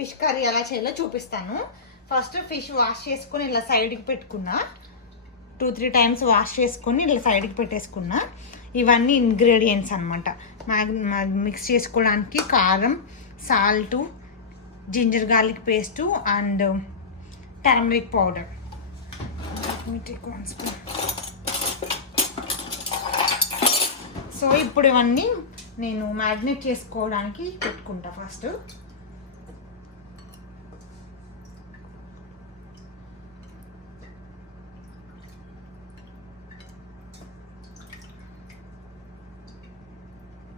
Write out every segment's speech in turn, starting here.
Fish curry ఎలా చేయాలో చూపిస్తాను. ఫస్ట్ ఫిష్ వాష్ చేసుకొని ఇలా సైడ్కి పెట్టుకున్నా. 2-3 టైమ్స్ వాష్ చేసుకొని ఇలా సైడ్కి పెట్టేసుకున్నా. ఇవన్నీ ఇంగ్రీడియంట్స్ అనమాట. మిక్స్ చేసుకోవడానికి కారం, salt, ginger garlic paste and turmeric powder. So ఇప్పుడు ఇవన్నీ నేను మ్యారినేట్ చేసుకోవడానికి పెట్టుకుంటా. ఫస్ట్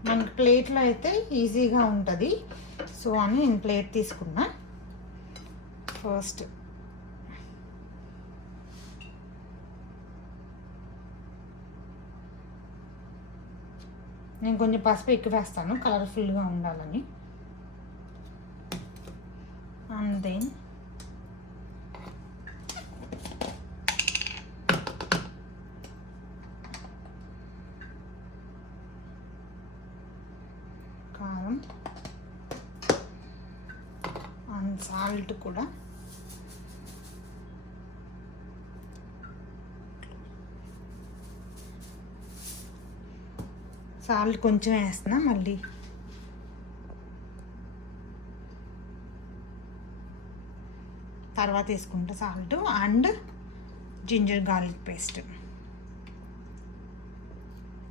మనకి ప్లేట్లో అయితే ఈజీగా ఉంటుంది. సో అని నేను ప్లేట్ తీసుకున్నా. ఫస్ట్ నేను కొంచెం పసుపు ఎక్కువ వేస్తాను కలర్ఫుల్గా ఉండాలని. అండ్ దెన్ కారం అండ్ సాల్ట్ కూడా. సాల్ట్ కొంచెం వేస్తున్నా, మళ్ళీ తర్వాత వేసుకుంటా salt. And ginger garlic paste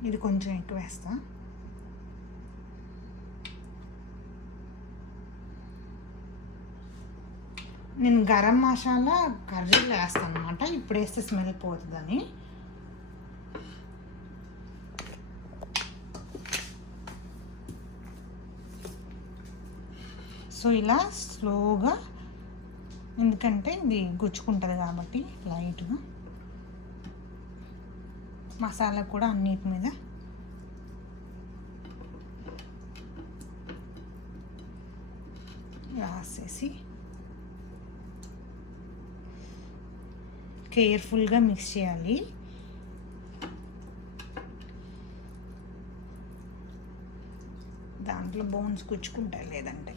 ఇది కొంచెం ఎక్కువ వేస్తా. నేను గరం మసాలా కర్రీలో వేస్తాను అనమాట. ఇప్పుడు వేస్తే స్మెల్ పోతుందని. సో ఇలా స్లోగా, ఎందుకంటే ఇది గుచ్చుకుంటుంది కాబట్టి లైట్గా మసాలా కూడా అన్నిటి మీద రాసేసి కేర్ఫుల్గా మిక్స్ చేయాలి. దాంట్లో బోన్స్ గుచ్చుకుంటాయి లేదంటే.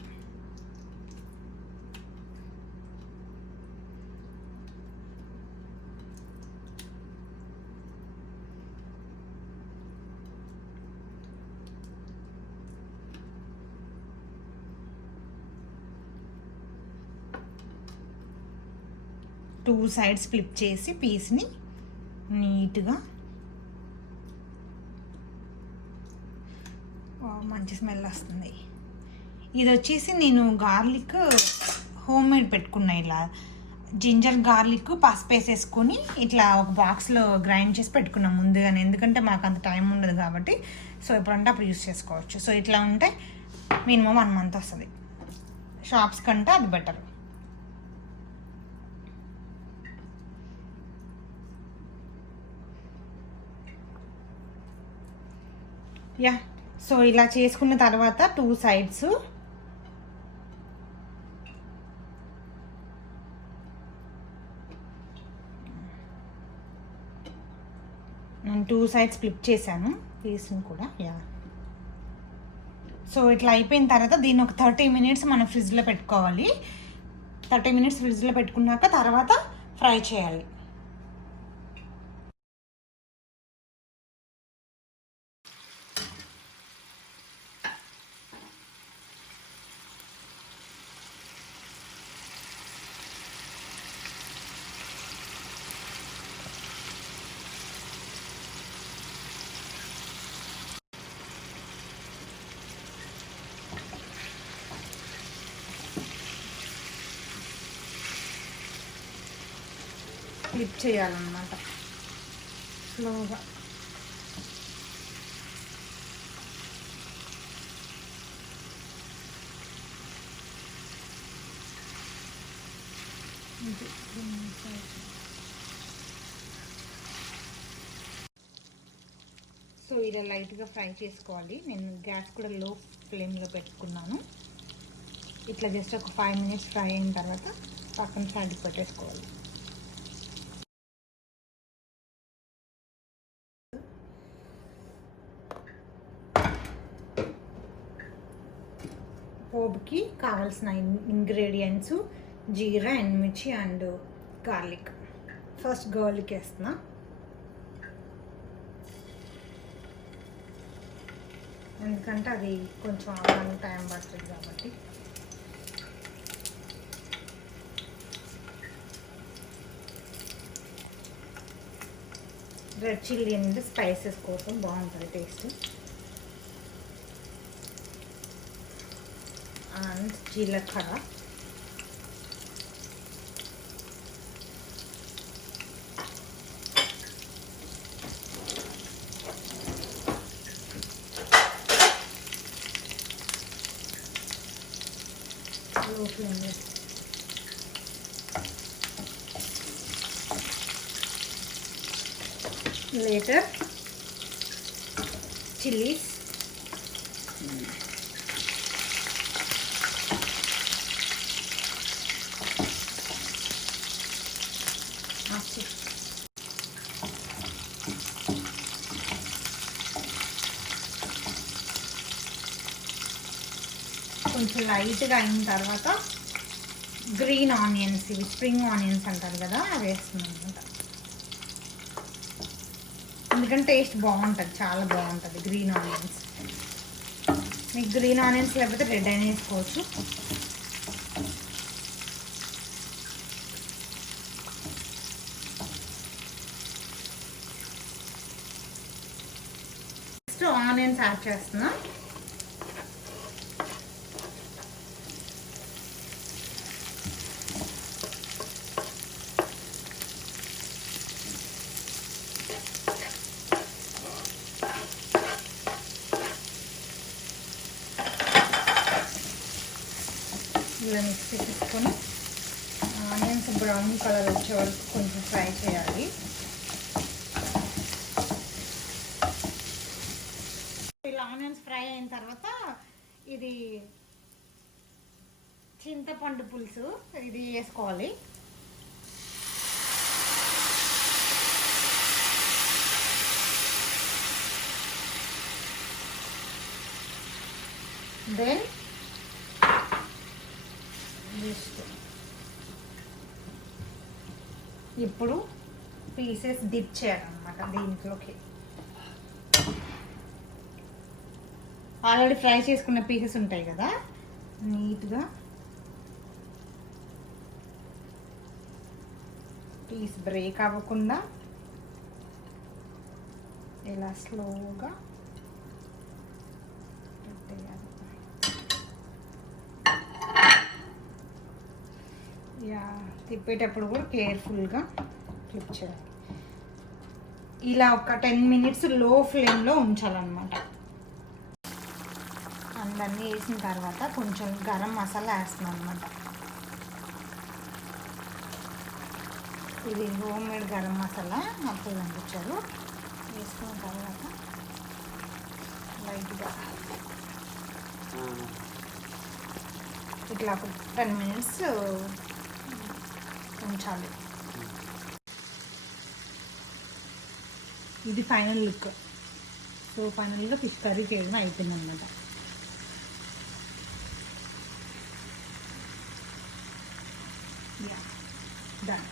టూ సైడ్స్ ఫ్లిప్ చేసి పీస్ని నీట్గా, మంచి స్మెల్ వస్తుంది. ఇది వచ్చేసి నేను గార్లిక్ హోమ్ మేడ్ పెట్టుకున్నా. ఇలా జింజర్ గార్లిక్ పసుపు వేసేసుకొని ఇట్లా ఒక బాక్స్లో గ్రైండ్ చేసి పెట్టుకున్నాం ముందుగానే, ఎందుకంటే మాకు అంత టైం ఉండదు కాబట్టి. సో ఎప్పుడంటే అప్పుడు యూస్ చేసుకోవచ్చు. సో ఇట్లా ఉంటే మినిమం 1 month వస్తుంది. షాప్స్ కంటే అది బెటర్. యా, సో ఇలా చేసుకున్న తర్వాత 2 sides నేను 2 sides ఫ్లిప్ చేశాను పీస్ని కూడా. యా, సో ఇట్లా అయిపోయిన తర్వాత దీన్ని ఒక 30 minutes మనం ఫ్రిడ్జ్లో పెట్టుకోవాలి. 30 minutes ఫ్రిడ్జ్లో పెట్టుకున్నాక తర్వాత ఫ్రై చేయాలి. ఫ్లిప్ చేయాలన్నమాట స్లోగా. సో ఇలా లైట్గా ఫ్రై చేసుకోవాలి. నేను గ్యాస్ కూడా లో ఫ్లేమ్లో పెట్టుకున్నాను. ఇట్లా జస్ట్ ఒక 5 minutes ఫ్రై అయిన తర్వాత పక్కన సైడ్కి పెట్టేసుకోవాలి. పోపుకి కావాల్సిన ఇంగ్రీడియంట్స్ జీరా, ఎండుమిర్చి అండ్ గార్లిక్. ఫస్ట్ గార్లిక్ వేస్తున్నా. ఎందుకంటే అది కొంచెం అవ్వడానికి టైం పడుతుంది కాబట్టి. రెడ్ చిల్లీ అనేది స్పైసెస్ కోసం బాగుంటుంది టేస్ట్. అండ్ జీలకర్ర, లేటర్ చిల్లీస్, కొంచెం లైట్గా అయిన తర్వాత గ్రీన్ ఆనియన్స్, ఇవి స్ప్రింగ్ ఆనియన్స్ అంటారు కదా, అవి వేస్తున్నాం అనమాట. ఎందుకంటే టేస్ట్ బాగుంటుంది, చాలా బాగుంటుంది గ్రీన్ ఆనియన్స్. మీకు గ్రీన్ ఆనియన్స్ లేకపోతే రెడ్ అయినా వేసుకోవచ్చు. నెక్స్ట్ ఆనియన్స్ యాడ్ చేస్తున్నా. ఇలా మిక్స్ చేసుకొని ఆనియన్స్ బ్రౌన్ కలర్ వచ్చే వరకు కొంచెం ఫ్రై చేయాలి. ఇలా ఆనియన్స్ ఫ్రై అయిన తర్వాత ఇది చింతపండు పులుసు ఇది వేసుకోవాలి. దెన్ ఇప్పుడు పీసెస్ డిప్ చేయాలన్నమాట దీంట్లోకి. ఆల్రెడీ ఫ్రై చేసుకున్న పీసెస్ ఉంటాయి కదా, నీట్గా పీస్ బ్రేక్ అవ్వకుండా ఇలా స్లోగా పెట్టేయాలి. తిప్పేటప్పుడు కూడా కేర్ఫుల్గా ఫ్లిప్ చేయాలి. ఇలా ఒక 10 minutes లో ఫ్లేమ్లో ఉంచాలన్నమాట. అందరినీ వేసిన తర్వాత కొంచెం గరం మసాలా వేస్తున్నాం అనమాట. ఇది హోమ్ మేడ్ గరం మసాలా అప్పుడు పంపించారు. వేసుకున్న తర్వాత లైట్గా ఇట్లా ఒక 10 minutes ఉంచాలి. ఇది ఫైనల్ లుక్. సో ఫైనల్గా ఫిష్ కర్రీ చేయడం అయిపోయింది అనమాట. డన్.